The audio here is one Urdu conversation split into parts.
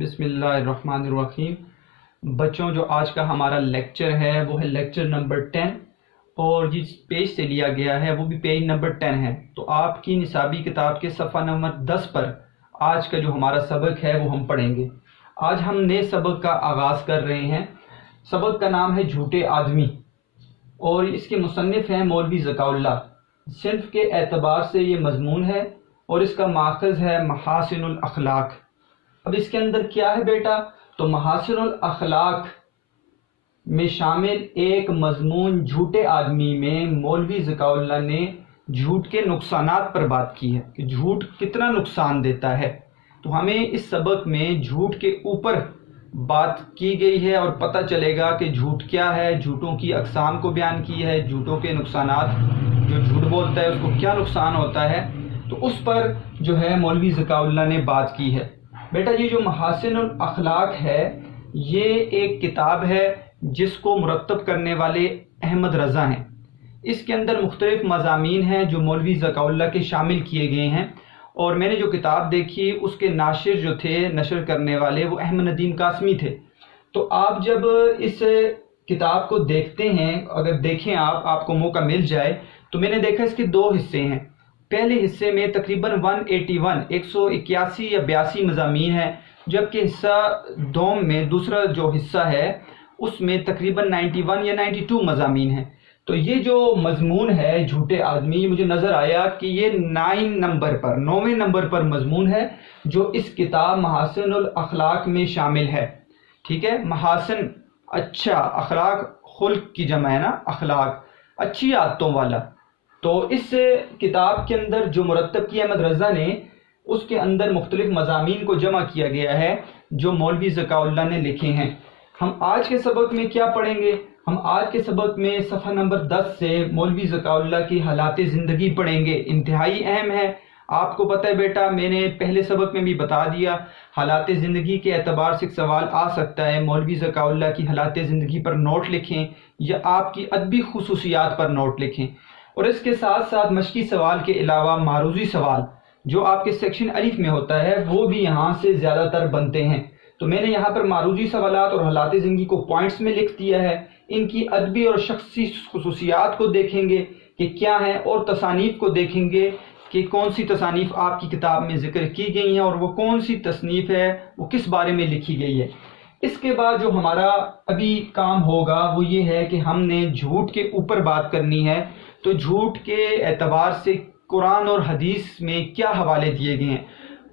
بسم اللہ الرحمن الرحیم۔ بچوں، جو آج کا ہمارا لیکچر ہے وہ ہے لیکچر نمبر 10، اور جس پیج سے لیا گیا ہے وہ بھی پیج نمبر 10 ہے۔ تو آپ کی نصابی کتاب کے صفحہ نمبر 10 پر آج کا جو ہمارا سبق ہے وہ ہم پڑھیں گے۔ آج ہم نئے سبق کا آغاز کر رہے ہیں۔ سبق کا نام ہے جھوٹے آدمی، اور اس کے مصنف ہیں مولوی ذکاء اللہ۔ صنف کے اعتبار سے یہ مضمون ہے اور اس کا ماخذ ہے محاسن الاخلاق۔ اب اس کے اندر کیا ہے بیٹا؟ تو محاسن الاخلاق میں شامل ایک مضمون جھوٹے آدمی میں مولوی ذکاء اللہ نے جھوٹ کے نقصانات پر بات کی ہے کہ جھوٹ کتنا نقصان دیتا ہے۔ تو ہمیں اس سبق میں جھوٹ کے اوپر بات کی گئی ہے اور پتہ چلے گا کہ جھوٹ کیا ہے، جھوٹوں کی اقسام کو بیان کی ہے، جھوٹوں کے نقصانات، جو جھوٹ بولتا ہے اس کو کیا نقصان ہوتا ہے، تو اس پر جو ہے مولوی ذکاء اللہ نے بات کی ہے۔ بیٹا، یہ جو محاسن الاخلاق ہے یہ ایک کتاب ہے جس کو مرتب کرنے والے احمد رضا ہیں۔ اس کے اندر مختلف مضامین ہیں جو مولوی ذکاء اللہ کے شامل کیے گئے ہیں، اور میں نے جو کتاب دیکھی اس کے ناشر جو تھے، نشر کرنے والے، وہ احمد ندیم قاسمی تھے۔ تو آپ جب اس کتاب کو دیکھتے ہیں، اگر دیکھیں آپ کو موقع مل جائے، تو میں نے دیکھا اس کے دو حصے ہیں۔ پہلے حصے میں تقریباً 181 یا 82 مضامین ہیں، جبکہ حصہ دوم میں دوسرا جو حصہ ہے اس میں تقریباً 91 یا 92 مضامین ہیں۔ تو یہ جو مضمون ہے جھوٹے آدمی، مجھے نظر آیا کہ یہ 9ویں نمبر پر مضمون ہے جو اس کتاب محاسن الاخلاق میں شامل ہے۔ ٹھیک ہے، محاسن اچھا، اخلاق خلق کی جمع ہے نا، اخلاق اچھی عادتوں والا۔ تو اس کتاب کے اندر جو مرتب کی احمد رضا نے، اس کے اندر مختلف مضامین کو جمع کیا گیا ہے جو مولوی ذکاء اللہ نے لکھے ہیں۔ ہم آج کے سبق میں کیا پڑھیں گے؟ ہم آج کے سبق میں صفحہ نمبر 10 سے مولوی ذکاء اللہ کی حالات زندگی پڑھیں گے۔ انتہائی اہم ہے۔ آپ کو پتہ ہے بیٹا، میں نے پہلے سبق میں بھی بتا دیا، حالات زندگی کے اعتبار سے ایک سوال آ سکتا ہے، مولوی ذکاء اللہ کی حالات زندگی پر نوٹ لکھیں یا آپ کی ادبی خصوصیات پر نوٹ لکھیں۔ اور اس کے ساتھ ساتھ مشقی سوال کے علاوہ معروضی سوال جو آپ کے سیکشن الف میں ہوتا ہے وہ بھی یہاں سے زیادہ تر بنتے ہیں۔ تو میں نے یہاں پر معروضی سوالات اور حالات زندگی کو پوائنٹس میں لکھ دیا ہے۔ ان کی ادبی اور شخصی خصوصیات کو دیکھیں گے کہ کیا ہیں، اور تصانیف کو دیکھیں گے کہ کون سی تصانیف آپ کی کتاب میں ذکر کی گئی ہیں اور وہ کون سی تصنیف ہے، وہ کس بارے میں لکھی گئی ہے۔ اس کے بعد جو ہمارا ابھی کام ہوگا وہ یہ ہے کہ ہم نے جھوٹ کے اوپر بات کرنی ہے۔ تو جھوٹ کے اعتبار سے قرآن اور حدیث میں کیا حوالے دیے گئے ہیں،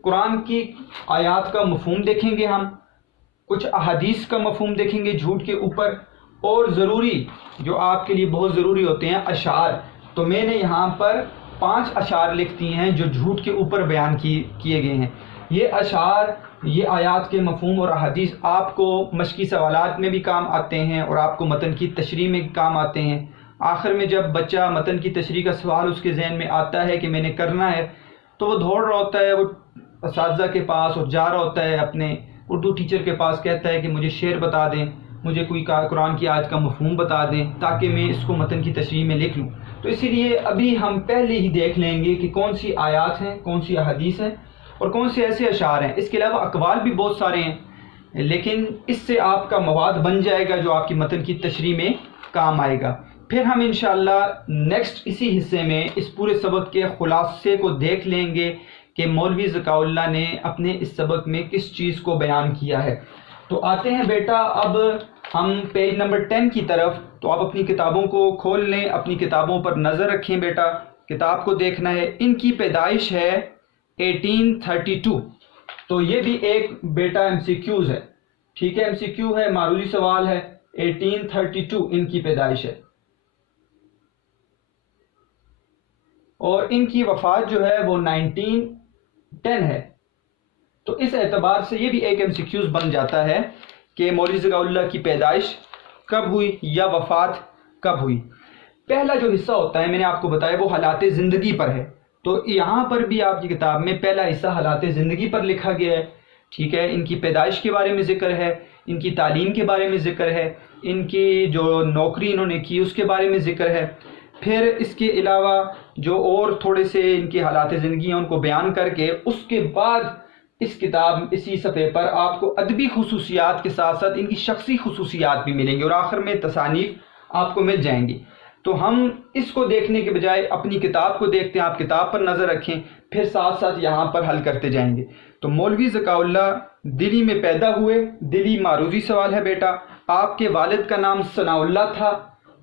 قرآن کی آیات کا مفہوم دیکھیں گے، ہم کچھ احادیث کا مفہوم دیکھیں گے جھوٹ کے اوپر، اور ضروری جو آپ کے لیے بہت ضروری ہوتے ہیں اشعار۔ تو میں نے یہاں پر 5 اشعار لکھ دیے ہیں جو جھوٹ کے اوپر بیان کیے گئے ہیں۔ یہ اشعار، یہ آیات کے مفہوم اور احادیث آپ کو مشقی سوالات میں بھی کام آتے ہیں اور آپ کو متن کی تشریح میں کام آتے ہیں۔ آخر میں جب بچہ متن کی تشریح کا سوال اس کے ذہن میں آتا ہے کہ میں نے کرنا ہے، تو وہ دوڑ رہا ہوتا ہے، وہ اساتذہ کے پاس اور جا رہا ہوتا ہے اپنے اردو ٹیچر کے پاس، کہتا ہے کہ مجھے شعر بتا دیں، مجھے کوئی قرآن کی آیت کا مفہوم بتا دیں تاکہ میں اس کو متن کی تشریح میں لکھ لوں۔ تو اسی لیے ابھی ہم پہلے ہی دیکھ لیں گے کہ کون سی آیات ہیں، کون سی احادیث ہیں اور کون سے ایسے اشعار ہیں۔ اس کے علاوہ اقوال بھی بہت سارے ہیں، لیکن اس سے آپ کا مواد بن جائے گا جو آپ کی متن کی تشریح میں کام آئے گا۔ پھر ہم انشاءاللہ نیکسٹ اسی حصے میں اس پورے سبق کے خلاصے کو دیکھ لیں گے کہ مولوی ذکاء اللہ نے اپنے اس سبق میں کس چیز کو بیان کیا ہے۔ تو آتے ہیں بیٹا اب ہم پیج نمبر 10 کی طرف۔ تو آپ اپنی کتابوں کو کھول لیں، اپنی کتابوں پر نظر رکھیں بیٹا، کتاب کو دیکھنا ہے۔ ان کی پیدائش ہے 1832۔ تو یہ بھی ایک بیٹا ایم سی کیوز ہے، ٹھیک ہے، ایم سی کیو ہے، معروضی سوال ہے۔ 1832 ان کی پیدائش ہے، اور ان کی وفات جو ہے وہ 1910 ہے۔ تو اس اعتبار سے یہ بھی ایک ایم سی کیوز بن جاتا ہے کہ مولوی ذکاء اللہ کی پیدائش کب ہوئی یا وفات کب ہوئی۔ پہلا جو حصہ ہوتا ہے میں نے آپ کو بتایا وہ حالات زندگی پر ہے۔ تو یہاں پر بھی آپ کی کتاب میں پہلا حصہ حالات زندگی پر لکھا گیا ہے، ٹھیک ہے۔ ان کی پیدائش کے بارے میں ذکر ہے، ان کی تعلیم کے بارے میں ذکر ہے، ان کی جو نوکری انہوں نے کی اس کے بارے میں ذکر ہے۔ پھر اس کے علاوہ جو اور تھوڑے سے ان کے حالات زندگی ہیں ان کو بیان کر کے اس کے بعد اس کتاب اسی صفحے پر آپ کو ادبی خصوصیات کے ساتھ ساتھ ان کی شخصی خصوصیات بھی ملیں گی اور آخر میں تصانیف آپ کو مل جائیں گی. تو ہم اس کو دیکھنے کے بجائے اپنی کتاب کو دیکھتے ہیں. آپ کتاب پر نظر رکھیں، پھر ساتھ ساتھ یہاں پر حل کرتے جائیں گے. تو مولوی ذکاء اللہ دلی میں پیدا ہوئے. دلی معروضی سوال ہے بیٹا. آپ کے والد کا نام ثناء اللہ تھا.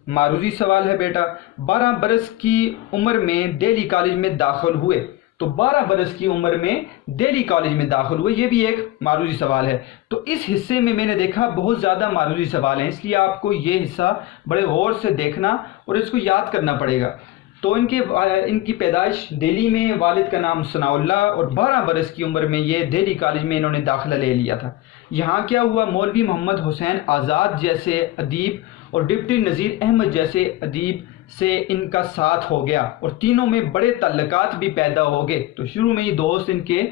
معروضی سوال ہے بیٹا. 12 برس کی عمر میں دہلی کالج میں داخل ہوئے. تو 12 برس کی عمر میں دہلی کالج میں داخل ہوئے، یہ بھی ایک معروضی سوال ہے. تو اس حصے میں نے دیکھا بہت زیادہ معروضی سوال ہیں، اس لیے آپ کو یہ حصہ بڑے غور سے دیکھنا اور اس کو یاد کرنا پڑے گا. تو ان کی پیدائش دہلی میں، والد کا نام ثناء اللہ، اور 12 برس کی عمر میں یہ دہلی کالج میں انہوں نے داخلہ لے لیا تھا. یہاں کیا ہوا، مولوی محمد حسین آزاد جیسے ادیب اور ڈپٹی نذیر احمد جیسے ادیب سے ان کا ساتھ ہو گیا اور تینوں میں بڑے تعلقات بھی پیدا ہو گئے. تو شروع میں ہی دوست ان کے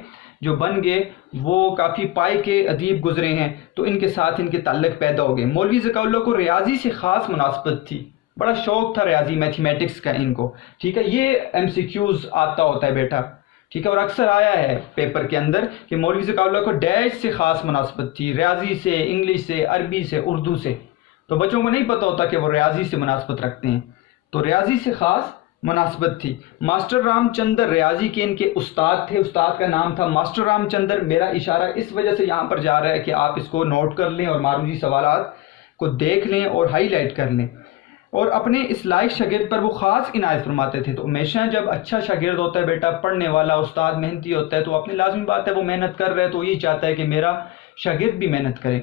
جو بن گئے وہ کافی پائے کے ادیب گزرے ہیں، تو ان کے ساتھ ان کے تعلق پیدا ہو گئے. مولوی ذکاء اللہ کو ریاضی سے خاص مناسبت تھی، بڑا شوق تھا ریاضی میتھمیٹکس کا ان کو. ٹھیک ہے، یہ MCQs آتا ہوتا ہے بیٹا. ٹھیک ہے، اور اکثر آیا ہے پیپر کے اندر کہ مولوی ذکاء اللہ کو ڈیش سے خاص مناسبت تھی، ریاضی سے، انگلش سے، عربی سے، اردو سے. تو بچوں کو نہیں پتہ ہوتا کہ وہ ریاضی سے مناسبت رکھتے ہیں، تو ریاضی سے خاص مناسبت تھی. ماسٹر رام چندر ریاضی کے ان کے استاد تھے. استاد کا نام تھا ماسٹر رام چندر. میرا اشارہ اس وجہ سے یہاں پر جا رہا ہے کہ آپ اس کو نوٹ کر لیں اور معروضی سوالات کو دیکھ لیں اور ہائی لائٹ کر لیں. اور اپنے اس لائق شاگرد پر وہ خاص عنایت فرماتے تھے. تو ہمیشہ جب اچھا شاگرد ہوتا ہے بیٹا، پڑھنے والا استاد محنتی ہوتا ہے، تو اپنی لازمی بات ہے وہ محنت کر رہا ہے تو یہی چاہتا ہے کہ میرا شاگرد بھی محنت کرے.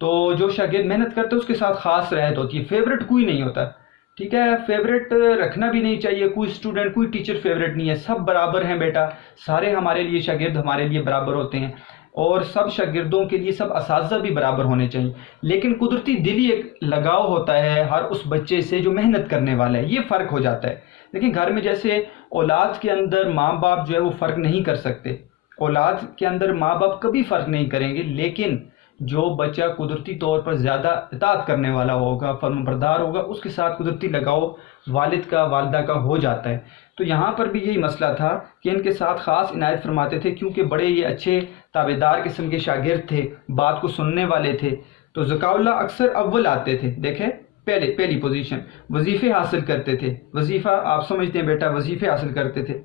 تو جو شاگرد محنت کرتا ہے اس کے ساتھ خاص رعایت ہوتی ہے. فیوریٹ کوئی نہیں ہوتا. ٹھیک ہے، فیوریٹ رکھنا بھی نہیں چاہیے. کوئی اسٹوڈنٹ، کوئی ٹیچر فیوریٹ نہیں ہے، سب برابر ہیں بیٹا. سارے ہمارے لیے شاگرد ہمارے لیے برابر ہوتے ہیں اور سب شاگردوں کے لیے سب اساتذہ بھی برابر ہونے چاہیے. لیکن قدرتی دلی ایک لگاؤ ہوتا ہے ہر اس بچے سے جو محنت کرنے والا ہے، یہ فرق ہو جاتا ہے. لیکن گھر میں جیسے اولاد کے اندر ماں باپ جو ہے وہ فرق نہیں کر سکتے، اولاد کے اندر ماں باپ کبھی فرق نہیں کریں گے. لیکن جو بچہ قدرتی طور پر زیادہ اطاعت کرنے والا ہوگا، فرم بردار ہوگا، اس کے ساتھ قدرتی لگاؤ والد کا، والدہ کا ہو جاتا ہے. تو یہاں پر بھی یہی مسئلہ تھا کہ ان کے ساتھ خاص عنایت فرماتے تھے کیونکہ بڑے یہ اچھے تابعدار قسم کے شاگرد تھے، بات کو سننے والے تھے. تو ذکاء اللہ اکثر اول آتے تھے. دیکھیں پہلی پوزیشن. وظیفے حاصل کرتے تھے. وظیفہ آپ سمجھتے ہیں بیٹا، وظیفے حاصل کرتے تھے.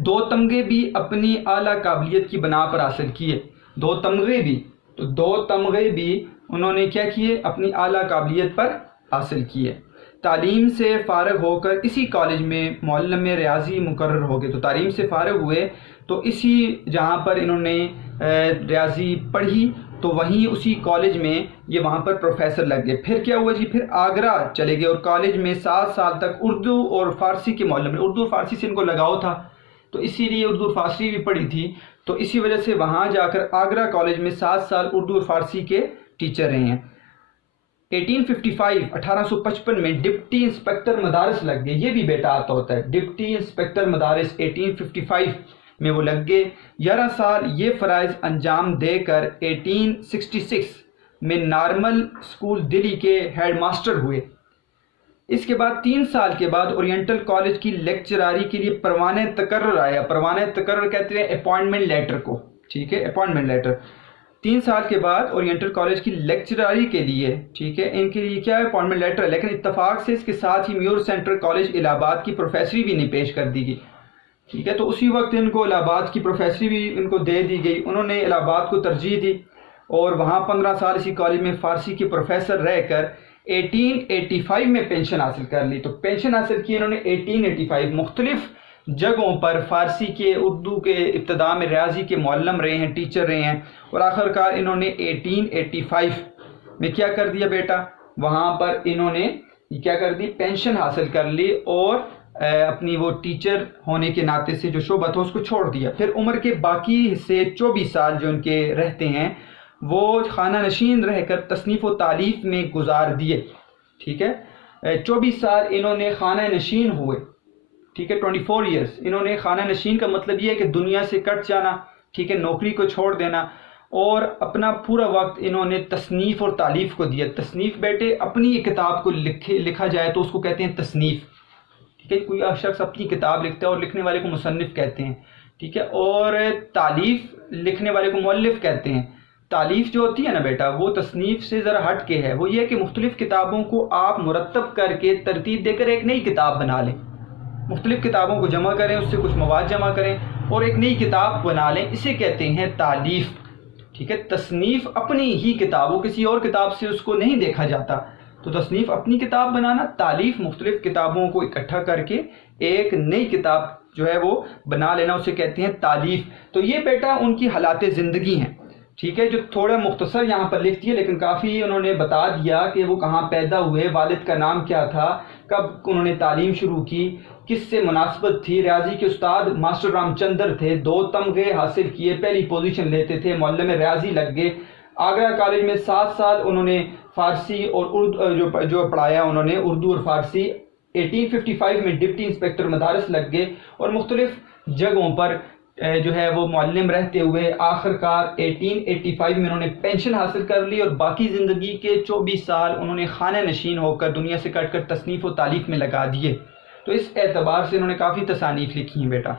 2 تمغے بھی اپنی اعلیٰ قابلیت کی بنا پر حاصل کیے. 2 تمغے بھی، تو 2 تمغے بھی انہوں نے کیا کیے، اپنی اعلیٰ قابلیت پر حاصل کیے. تعلیم سے فارغ ہو کر اسی کالج میں معلم ریاضی مقرر ہو گئے. تو تعلیم سے فارغ ہوئے تو اسی جہاں پر انہوں نے ریاضی پڑھی تو وہیں اسی کالج میں یہ وہاں پر پروفیسر لگ گئے. پھر کیا ہوا جی، پھر آگرہ چلے گئے اور کالج میں 7 سال تک اردو اور فارسی کے معلم. اردو اور فارسی سے ان کو لگاؤ تھا تو اسی لیے اردو اور فارسی بھی پڑھی تھی، تو اسی وجہ سے وہاں جا کر آگرہ کالج میں 7 سال اردو اور فارسی کے ٹیچر رہے ہیں. 1855 میں ڈپٹی انسپیکٹر مدارس لگ گئے. یہ بھی بیٹا آتا ہوتا ہے، ڈپٹی انسپیکٹر مدارس 1855 میں وہ لگ گئے. 11 سال یہ فرائض انجام دے کر 1866 میں نارمل اسکول دلی کے ہیڈ ماسٹر ہوئے. اس کے بعد 3 سال کے بعد اورینٹل کالج کی لیکچراری کے لیے پروانہ تقرر آیا. پروانہ تقرر کہتے ہیں اپائنٹمنٹ لیٹر کو. ٹھیک ہے، اپائنٹمنٹ لیٹر. 3 سال کے بعد اورینٹل کالج کی لیکچراری کے لیے، ٹھیک ہے، ان کے لیے کیا ہے، اپائنٹمنٹ لیٹر ہے. لیکن اتفاق سے اس کے ساتھ ہی میور سینٹرل کالج الہ آباد کی پروفیسری بھی نہیں پیش کر دی گئی. ٹھیک ہے، تو اسی وقت ان کو الہ آباد کی پروفیسری بھی ان کو دے دی گئی. انہوں نے الہ آباد کو ترجیح دی اور وہاں 15 سال اسی کالج میں فارسی کے پروفیسر رہ کر 1885 میں پینشن حاصل کر لی. تو پینشن حاصل کی انہوں نے 1885. مختلف جگہوں پر فارسی کے، اردو کے، ابتدا میں ریاضی کے معلم رہے ہیں، ٹیچر رہے ہیں اور آخر کار انہوں نے 1885 میں کیا کر دیا بیٹا، وہاں پر انہوں نے کیا کر دی، پینشن حاصل کر لی اور اپنی وہ ٹیچر ہونے کے ناطے سے جو شعبہ تھا اس کو چھوڑ دیا. پھر عمر کے باقی حصے 24 سال جو ان کے رہتے ہیں وہ خانہ نشین رہ کر تصنیف و تالیف میں گزار دیے. ٹھیک ہے، 24 سال انہوں نے خانہ نشین ہوئے. ٹھیک ہے، 24 ایئرس انہوں نے خانہ نشین کا مطلب یہ ہے کہ دنیا سے کٹ جانا. ٹھیک ہے، نوکری کو چھوڑ دینا اور اپنا پورا وقت انہوں نے تصنیف اور تالیف کو دیا. تصنیف بیٹے اپنی ایک کتاب کو لکھا جائے تو اس کو کہتے ہیں تصنیف. ٹھیک ہے، کوئی شخص اپنی کتاب لکھتا ہے اور لکھنے والے کو مصنف کہتے ہیں. ٹھیک ہے، اور تالیف لکھنے والے کو مؤلف کہتے ہیں۔ تالیف جو ہوتی ہے نا بیٹا، وہ تصنیف سے ذرا ہٹ کے ہے، وہ یہ کہ مختلف کتابوں کو آپ مرتب کر کے ترتیب دے کر ایک نئی کتاب بنا لیں، مختلف کتابوں کو جمع کریں، اس سے کچھ مواد جمع کریں اور ایک نئی کتاب بنا لیں، اسے کہتے ہیں تالیف۔ ٹھیک ہے، تصنیف اپنی ہی کتاب، وہ کسی اور کتاب سے اس کو نہیں دیکھا جاتا، تو تصنیف اپنی کتاب بنانا، تالیف مختلف کتابوں کو اکٹھا کر کے ایک نئی کتاب جو ہے وہ بنا لینا، اسے کہتے ہیں تالیف۔ تو یہ بیٹا ان کی حالات زندگی ہیں، ٹھیک ہے، جو تھوڑا مختصر یہاں پر لکھ دیا، لیکن کافی انہوں نے بتا دیا کہ وہ کہاں پیدا ہوئے، والد کا نام کیا تھا، کب انہوں نے تعلیم شروع کی، کس سے مناسبت تھی۔ ریاضی کے استاد ماسٹر رام چندر تھے، 2 تمغے حاصل کیے، پہلی پوزیشن لیتے تھے، معلم ریاضی لگ گئے۔ آگرہ کالج میں 7 سال انہوں نے فارسی اور اردو جو پڑھایا انہوں نے، اردو اور فارسی۔ 1855 میں ڈپٹی انسپیکٹر مدارس لگ گئے اور مختلف جگہوں پر جو ہے وہ معلم رہتے ہوئے آخر کار 1885 میں انہوں نے پینشن حاصل کر لی، اور باقی زندگی کے 24 سال انہوں نے خانہ نشین ہو کر دنیا سے کٹ کر تصنیف و تالیف میں لگا دیے۔ تو اس اعتبار سے انہوں نے کافی تصانیف لکھی ہیں بیٹا۔